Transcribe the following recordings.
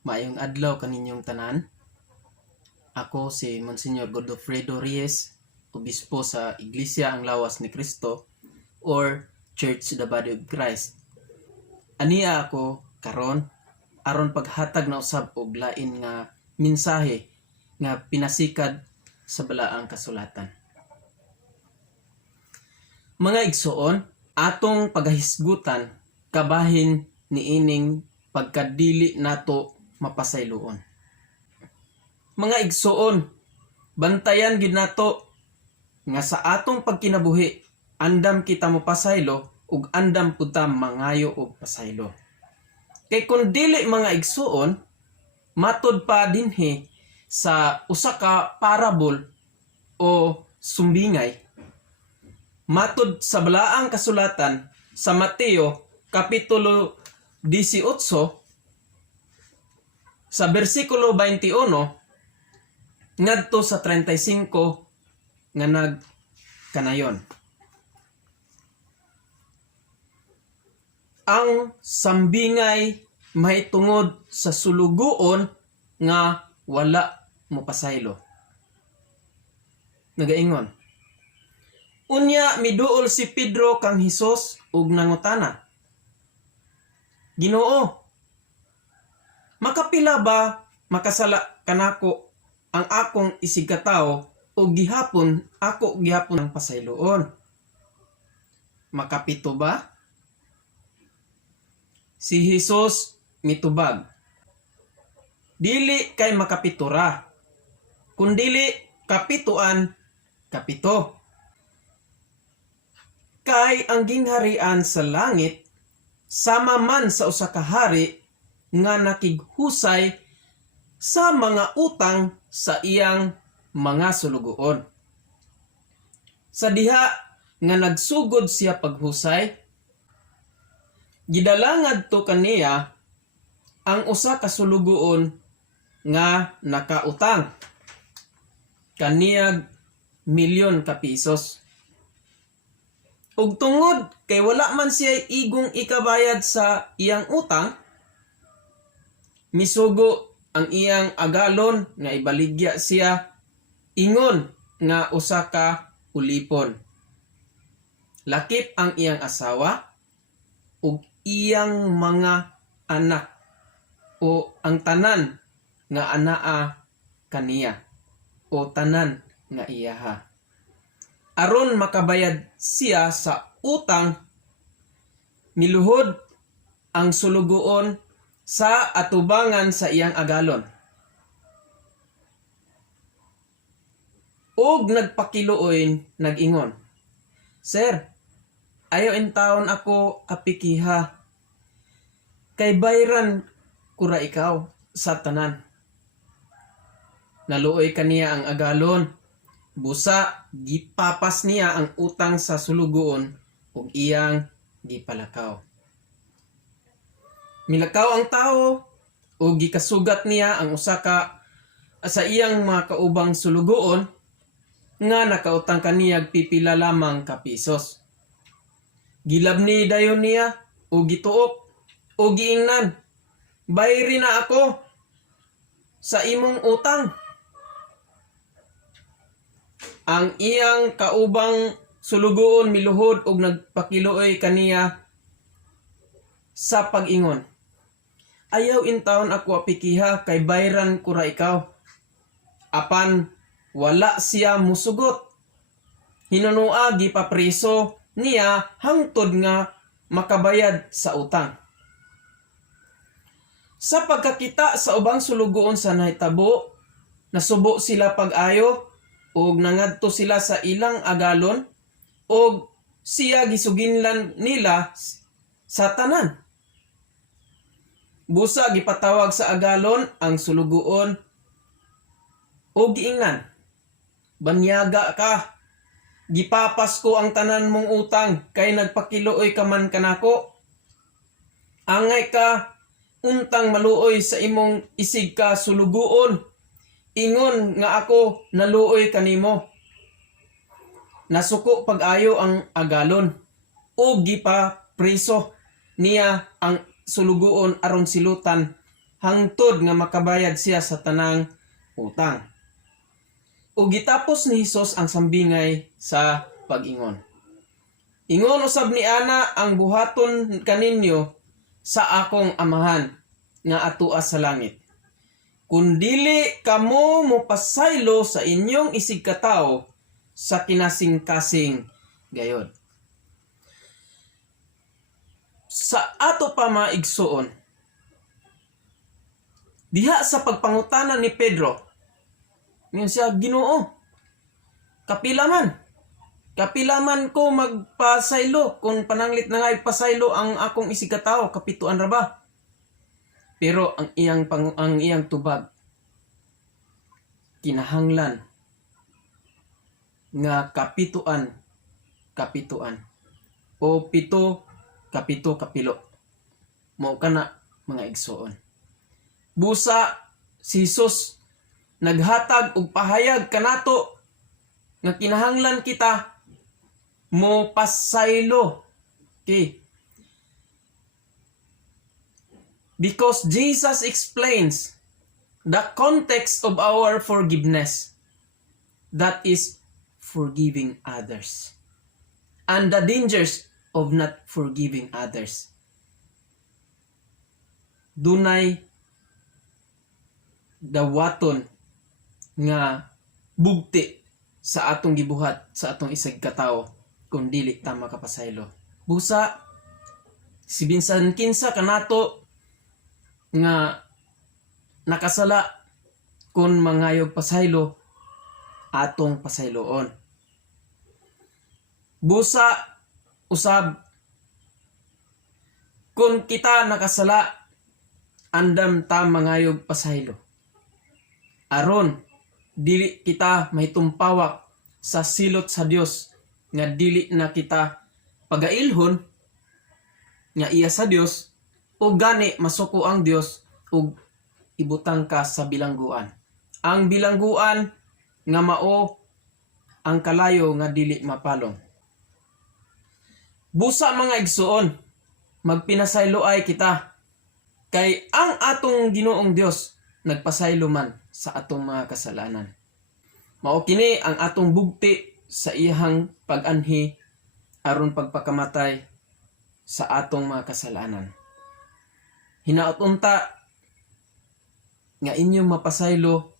Maayong adlaw kaninyong tanan. Ako si Monsignor Godofredo Reyes, obispo sa Iglesia ang Lawas ni Cristo or Church the Body of Christ. Aniya ako karon aron paghatag na usab og lain nga mensahe nga pinasikad sa balaang kasulatan. Mga igsoon, atong pagahisgutan kabahin niining pagkadili nato mapasayloon. Mga igsoon, bantayan gid nato nga sa atong pagkinabuhi andam kita mapasaylo ug andam pud ta mangayo og pasaylo. Kay kun dili mga igsoon, matud pa dinhi sa usa ka parable o sumbingay. Matud sa balaang kasulatan sa Mateo kapitulo 18 sa bersikulo 21 ngadto sa 35 nga nagkanayon. Ang sambingay mahitungod sa sulugoon nga wala mopasaylo. Nagaingon, unya miduol si Pedro kang Hesus ug nangutana, Ginoo, makapila ba makasala kanako ang akong isig katawo o gihapon ang pasayloon? Makapito ba? Si Hesus mitubag, dili kay makapitura, kundili kapituan kapito. Kay ang gingharian sa langit sama man sa usa ka hari nga nakighusay sa mga utang sa iyang mga sulugoon. Sa diha nga nagsugod siya paghusay, gidala ngadto kaniya ang usa ka sulugoon nga nakautang kaniyag milyon ka pisos. Ug tungod kay wala man siya igong ikabayad sa iyang utang, misugo ang iyang agalon nga ibaligya siya ingon nga usa ka ulipon. Lakip ang iyang asawa ug iyang mga anak o ang tanan nga anaa kaniya o tanan nga iyaha. Aron makabayad siya sa utang, miluhod ang sulugoon sa atubangan sa iyang agalon. Og nagpakiluoy nag-ingon, Sir, ayaw intawon ako kapikiha, kay bayran kura ikaw sa tanan. Naluoy kaniya ang agalon, busa gipapas niya ang utang sa sulugoon ug iyang gipalakaw. Milakaw ang tao ug gikasugat niya ang usa ka sa iyang mga kaubang sulugoon nga nakautang kaniyag pipila lamang ka pisos. Gilabni dayon niya ug gituok ug giingnan, bayri na ako sa imong utang. Ang iyang kaubang sulugoon miluhod ug nagpakiluoy kaniya sa pag-ingon, ayaw intawon ako apikiha kay bayran kura ikaw. Apan wala siya musugot. Hinunua gipapriso niya hangtod nga makabayad sa utang. Sa pagkakita sa ubang sulugoon sa nahitabo, nasubo sila pag-ayo ug nangadto sila sa ilang agalon ug siya gisuginlan nila sa tanan. Busa gipatawag sa agalon ang sulugoon ug giingnan, banyaga ka, gipapas ko ang tanan mong utang kay nagpakiluoy ka man kanako. Angay ka untang maluoy sa imong isig ka sulugoon, ingon nga ako naluoy kanimo. Nasuko pag-ayo ang agalon ug gipa priso niya ang sulugoon aron silutan hangtod nga makabayad siya sa tanang utang. Ug gitapos ni Hesus ang sambingay sa pag-ingon. Ingon usab ni ana ang buhaton kaninyo sa akong amahan nga atua sa langit. Kun dili kamo mopasaylo sa inyong isig katao sa kinasing-kasing gayod. Sa ato pa maigsuon, diha sa pagpangutana ni Pedro, ngayon siya, Ginoo, kapila man ko magpasaylo, kung pananglit na nga ipasaylo ang akong isig katao, kapituan ra ba? Pero ang iyang tubag, kinahanglan nga kapituan o pito kapilo. Mao kana mga igsoon. Busa si Hesus naghatag og pahayag kanato nga kinahanglan kita mo pasaylo. Okay. Because Jesus explains the context of our forgiveness, that is forgiving others, and the dangers of not forgiving others. Dunay dawaton nga bugti sa atong gibuhat sa atong isig katao kung dili ta makapasaylo. Busa si binsan kinsa kanato nga nakasala kung mangayog pasaylo atong pasayloon. Busa usab kung kita nakasala andam ta mangayog pasaylo. Aron dili kita mahitumpawak sa silot sa Dios nga dili na kita pagailhon nga iya sa Dios o gani masuko ang Dios ug ibutang ka sa bilangguan. Ang bilangguan nga mao ang kalayo nga dili mapalong. Busa mga igsuon, magpinasaylo ay kita kay ang atong Ginoong Dios nagpasaylo man sa atong mga kasalanan. Mao kini ang atong bugti sa iyang pag-anhi aron pagpakamatay sa atong mga kasalanan. Hinaot-unta nga inyong mapasaylo,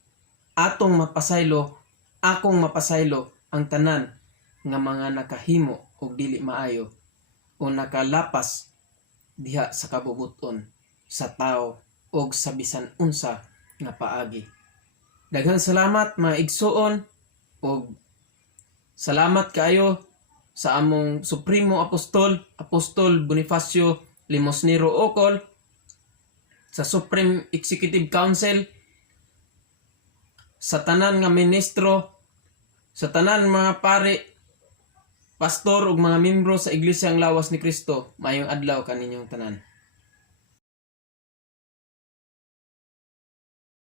atong mapasaylo, akong mapasaylo ang tanan nga mga nakahimo og dili maayo o nakalapas diha sa kabubuton sa tao og sa bisan unsa nga paagi. Daghang salamat mga igsuon og salamat kaayo sa among Supremo Apostol Bonifacio Limosnero Ocol, sa Supreme Executive Council, sa tanan nga ministro, sa tanan mga pare, pastor ug mga membro sa Iglesia ang Lawas ni Kristo. Mayong adlaw kaninyong tanan.